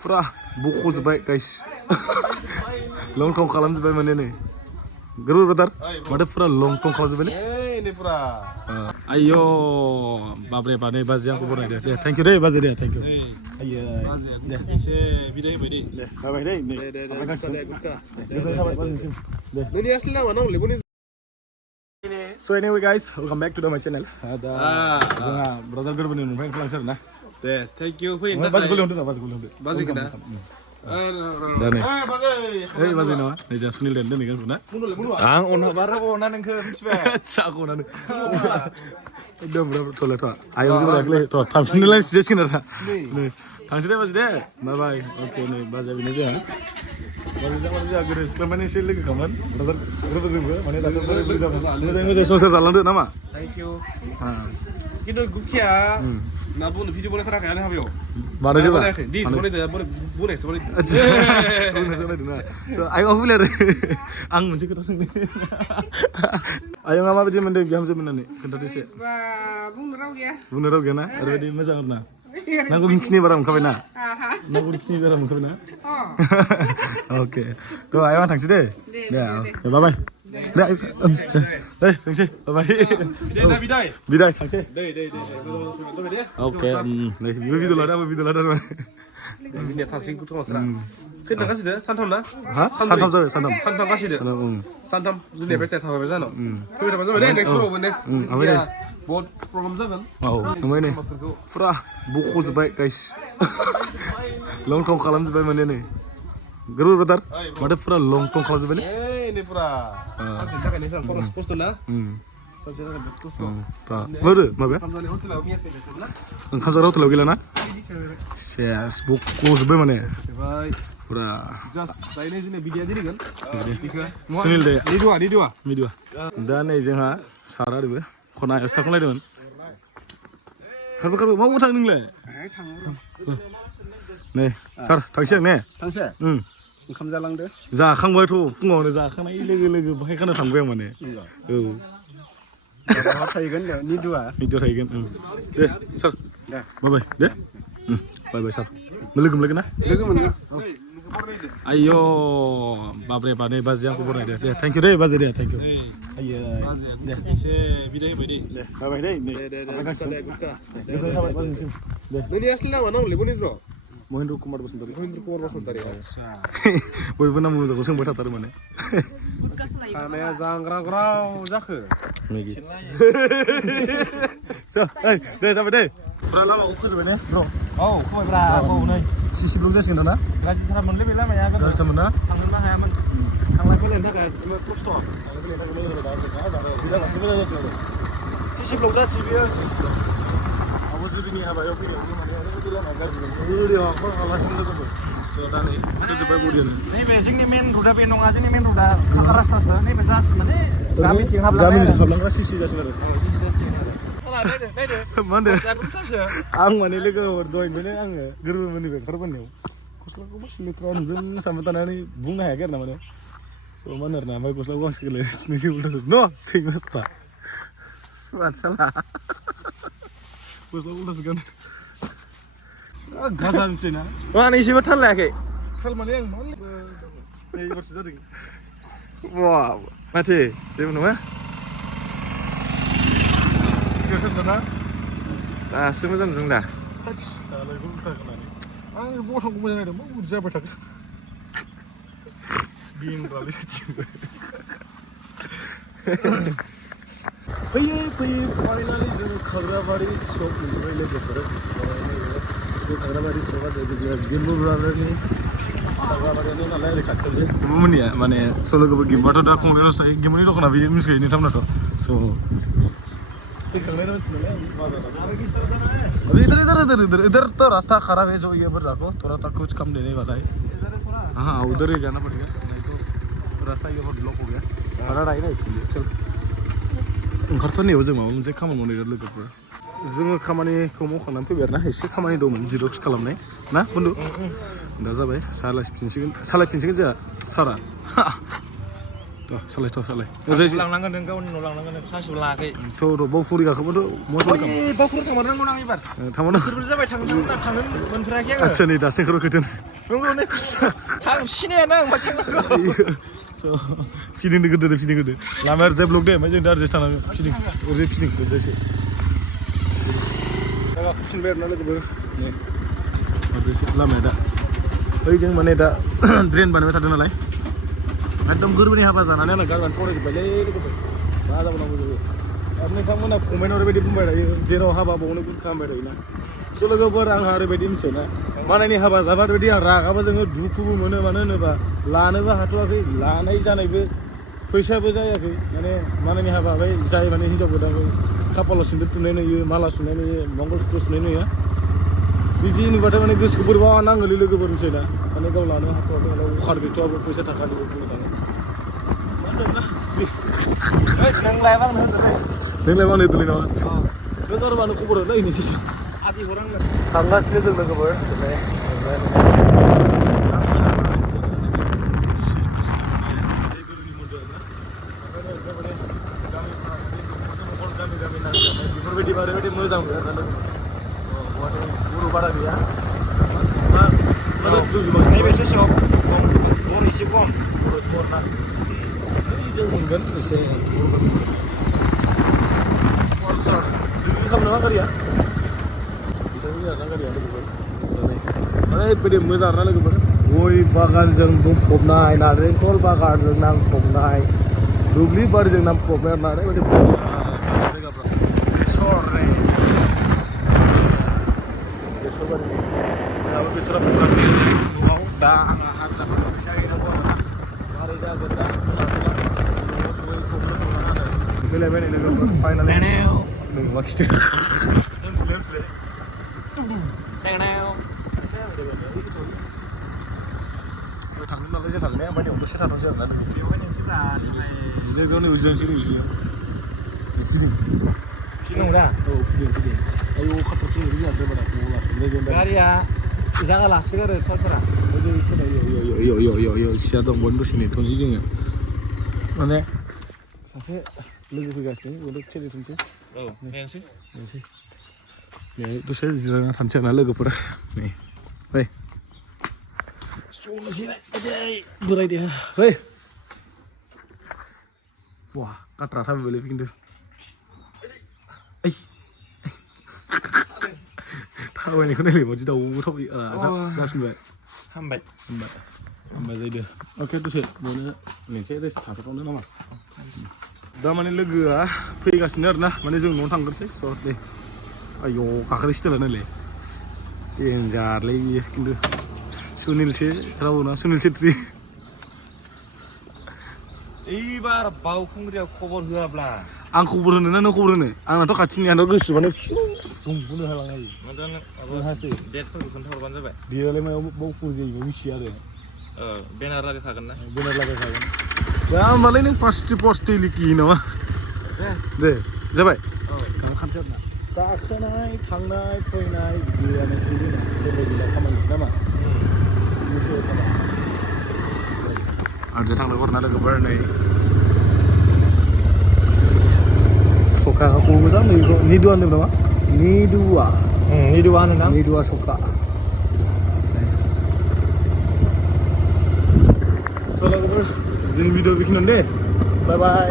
Pura bukuzbay guys. Long tong खालामजोबबाय माने नै गरु ब्रादार माथो पुरा लं टं खालामजोबबाय ने नै पुरा आयौ बाब्रे बानै बाजै आंखौ बरायदो दे थेंक इउ दे बाजै दे थेंक इउ आयो दे एसे बिदाय होबाय दे जाबाय दे दे गुटका गोजोननाय थाबाय बाजैसिम दे नोंनि असलि नामा नांगौलै बनि So anyway guys, welcome back to my channel. Ada जोंहा ब्रादार गोरबोनि न'निफ्राय ओंखारलांसै आरोना दे थेंक इउ फैनो थाखाय बाजैखौ लेंहरदो बाजैखौ लेंहरदो बाजैखौ दा दा नै बाजै ओइ बाजै नङा नै जोंहा सुनिल देन दोनै गानखौ ना आं अनहा बारा अना नोंखौ मिथिबाय आदसा अनानो एकदम ब्राबो थलाथ' आयौ जेबो लायाखैलै थ' थांफिननोलाय जासिगोन आरोना नै थांसै दे बाजै दे बाय बाय अके नै बाजैया बेनो जोंहा बाजैजों जोंहा गोदो सिख्लानिफ्रायनो एसे लोगोखामोन ब्रादार गोरबोजोंबो माने दाथ' मोजाङै मोजां संसार जालांदो नामा थेंक इउ किन्तु गुखिया ना बुंनो भिडिअ बनायथाराखै आं हाबायाव बानायदो बनायाखै दिस बनायदो बनायसो बनायदो ना स' आयंआ फैलाय आरो आं मोनसे खोथा सोंनि आयंआ माबायदि मोनदों बिहामजो मोननानै खोन्थादो एसे बुंनो राव गैया ना ओरैबायदि मोजां आरोना नांगौखिनि बारा मोनखाबाय ना नांगौखिनि बारा मोनखाबाय ना अके थ' आयंआ थांसै दे दे बाय बाय दे थांसै बाय बिदाय बिदाय थांसै दे अके नै बिबो भिडिअ लादों आंबो भिडिअ लादों जोंनिया थासिंखौ थमासरा खैना गासिदो सानथाम ना हा सानथाम जाबाय सानथाम गासिदो सानथाम जोंनिया बेटाय थाबाय जानाव फैबाय थाबा जाबाय दे नेक्स्ट फोरावबो नेक्स्ट बहुत प्रब्लेम जागोन औ ओमफ्राय नै पुरा बख'जोबबाय गाइस लं टं खालामजोबबाय माने नै गरु ब्रादार माथो पुरा लं टं खालामजोबबाय ने नै पुरा सानसे थाखायनो सान खरस खस्थ' ना सानसे थाखाय बहुत खस्थ' बोरो माबाया हटेलाव मेसेज ना ओंखाम जाग्रा हटेलाव गैला ना सेस बख'जोबबाय माने पुरा जास्ट दायनो जोंनिया बिदिया दिनगोन सुनिल दे निदुआ दा नै जोंहा सारा ओरैबो खना एस्टाखौ लायदोंमोन खारबो माबाव थांनो नोंलाय नै सार थांसै आं ने थांसै ओंखाम जालांदो जाखांबायथ' फुङावनो जाखांनाय लोगो लोगो बाहाय खाना थांबाय आं माने औ थाहैगोन निदुआ थाहैगोन दे सार बाय बाय दे बाय बाय सार लोगो मोनलायगोन ना लोगो मोनगोन आयौ बाब्रे बानै बाजै आंखौ बरायदो दे थेंक इउ दे बाजै दे थेंक इउ आयो दे एसे बिदाय होबाय दे बाय दे गुटका गोजोननाय थाबाय बाजैसिम दे नोंनि असलि नामा नांगौलै बनिन्द्र महेन्द्र कुमार बसुमतारी आदसा बयबो नाम मोजांखौ सोंबाय थाथारो माने खानाया जांग्राग्राव जाखो मेगि दे जाबाय दे फुरा लामाखौ फोजोबबाय ने ब्र' औ खमायब्रा औ नै सिसि ब्लक जासिगोन ना गाज्रिथारमोनलै बे लामाया गाज्रिथारमोन ना थांनोनो हायामोन थांलाय फैलायनि थाखाय खस्थ' सिसि ब्लक जासि बेयो आब' जुलिनि हाबायाव फैयो माने ओरैबायदि लामा गाज्रि दा नै फोजोबबाय बरियानो नैबे जोंनि मेन रुटआ बे नङा जोंनि मेन रुटआ फाखा रास्तासो नैबे जास्ट माने गामिथिं हाबलांग्रा सिसि जासिगोन आरो मा होनदों आं माने लोगो दहायनिफ्रायनो आङो गोरबोनिफ्राय ओंखारबोनायाव गस्लाखौ बासि लेथ्रा नुदों सानबाय थानानै बुंनो हायाखै आरो ना माने मा होनो आरो ना ओमफ्राय गस्लाखौ गांसे गोरलै नोंसो उल्थासो न' सैमासा मानसाला गस्लाखौ उल्थासो गानो गाजा मिथिबाय ना माने एसेबो थाल लायाखै थाल माने आं मा एबारसो जादों वाव माथो जेबो नङा दासो मोजां नुदों दा आं बथांखौ मोजां नायदों मा उदै जाबाय थागोन बिनबालै फैयै फाइनालि जों खाग्राबारि सक मोनबाय लोगोफोर बे खाग्राबारि सका गिम्बु ब्रादारनि खाग्राबारियानो नालाय ओरै खाथियावसो गिम्बुमोननिया माने स' लोगोफोर गिम्बुआथ' दा कम्पिउटारावसो थायो गिम्बुनि दखाना बियो मिथिखायो नोंथांमोनाथ' स' इधर तो रास्ता खराब है जो ये पर रखो थोड़ा सा कुछ कम देने वाला है हाँ उधर ही जाना पड़ेगा नहीं तो रास्ता ये बहुत ब्लॉक हो गया भाड़ा आएगा इसलिए चल ओंखारथारनायाव जों माबा मोनसे खामानि मावनाय लोगोफोर जोङो खामानिखौ मावखांनानै फैबाय आरोना एसे खामानि दंमोन जिरक्स खालामनाय ना बन्दु दा जाबाय सालायफिनसिगोन जोंहा सारा सालाय लांनांगोन नों गावनि उनाव लांनांगोन सानसेबो लाङाखै थ' बावखुंग्रि गाखोबाथ' बावखुंग्रि थांमारनांगौ आं एबार थांमारनो सोरबो जाबाय थांनो मोनफेराखै आङो आदसा नै दासो ओंखारबोखोदों नंगौ ने आं सिनाया नों मा थांनांगौ स' फिदिंनो गोदो लामाया ओरैजाय ब्लक दे ओमफ्राय जों दा ओरैजाय थांनांगो फिदिं ओरैजाय फिदिं ओरैजायसो जायगा खुबफिनबाय आरोना लोगोफोर नै ओरैजायसो लामाया दा ओइजों माने दा ड्रेन बानायबाय थादों नालाय एकदम गोरबोनि हाबा जानानै आंना गारनानै फरायजोब्बायलै लोगोफोर मा जाबावनांगौ जायो आरो नोंथांमोना फंबायनाव ओरैबायदि बुंबाय थायो जेराव हाबा बावनो गोखा होनबाय थायोना स' लोगोफोर आंहा ओरैबायदि मिथियोना मालायनि हाबा जाबा ओरैबायदि आं रागाबो जोङो दुखुबो मोनो मानो होनोबा लानोबो हाथ'वाखै लानाय जानायबो फैसाबो जायाखै माने मालायनि हाबा बै जाय माने हिन्जाव गोदानखौ खाफालाव सिन्दुर थुनाय नुयो माला सुनाय नुयो मंगलसूत्र सुनाय नुयो बिदि नुबाथाय माने गोसोखौ बोरैबा नाङोलै लोगोफोर मिथियोना माने गाव लानो हाथ'वाखै नालाय अखार गैथ'आबो फैसा थाखानिबो बुंनो थाङो नोंलाय आंनो होनदोंलै नोंलाय मा होनदोंलै नामा नों गारबानो खबर होलै नोंसोर आदि हरांनो थांगासिनो जों लोगोफोर बेफोरबायदि ओरैबायदि मोजां मोनो आरोना माने बर' बारा गैया नैबे ससेयाव बर एसे खम बर' स्पर्टना जों मोनगोन एसे पलसार खालामनो मा गारिया गारिया लोगोफोर ओरैबायदि मोजां आरोना लोगोफोर गय बागानजों बुंफबनाय नारेंखल बागानजों नांफबनाय दुब्लि बारिजों नांफबनाय आरोना ओरैबायदि जायगाफ्रा बेसरबारि दाबो बेसरा फुगासिनो न'आव दा आंहा हाजिराफोरनो फैसा हैनांगौ आरोना मारै जागोन दा फैलायबाय नै लोगोफोर फाइनालि नों मा खिथो थांगोन नालाय जों थांनाया ओमफ्राय दसे थाथ'नोसै आरोना बेवहाय नोंसोरा जिरायग्रायाव नै उजिनोसै फिदिं फिदों दा औ फिदिं आयौ खाथर फैनो रोङाखै बारा गारिया जागा लासोगारो पालसारा सिया दं बयबो दसे नेथ'नोसै जोङो माने सासे लोगो फैगासिनो बेखौ खेलेथ'नोसै औ नेनोसै नै दसे जिरायना थानोसै आरोना लोगोफोरा नै फै बोराय देहा फै वा काट्रा थाबायबायलै खिन्थु ओइ थाबायनायखौ नायलाय मानसि दाउबो थाबायो जाफिनबाय हामबाय जाहैदो अके दसे बेयावनो मोनसे रेस्ट थाथ'नो नामा दा माने लोगोआ फैगासिनो आरोना माने जों न'आव थांग्रोसै स' दे आयौ गाखोनाय स्टाइला नायलाय देन्जारलै बियो खिन्थु सुनिलसो रावबो नङा सुनिल छेत्रि एबार बावखुंग्रियाव खबर होआब्ला आं खबर होनो ना नों खबर होनो आंनाथ' खाथिनि आंनाव गोसोबानो बुंनो हालांनो हायो नोंहासो डेटफोरखौ खोन्थाहरबानो जाबाय बेयोलाय मायाव बावखुंग्रि जायो मिथिया आरो बेनार लागायखागोन ना बेनार लागायखागोन दा होमबालाय नों फार्स्ट लिखि नामा दे जाबाय औ खालामसै आरोना गाखोनाय थांनाय फैनाय बिदियानो बेबायदिनो खामानि नामा आरजों थांनो हरना लोगोफोर नै सखाखौ मोजां निदुवा होनदों नामा निदुवा होनो निदुवा सखा स' लोगोफोर जोंनि भिडिअ बेखिनियावनो दे बाय बाय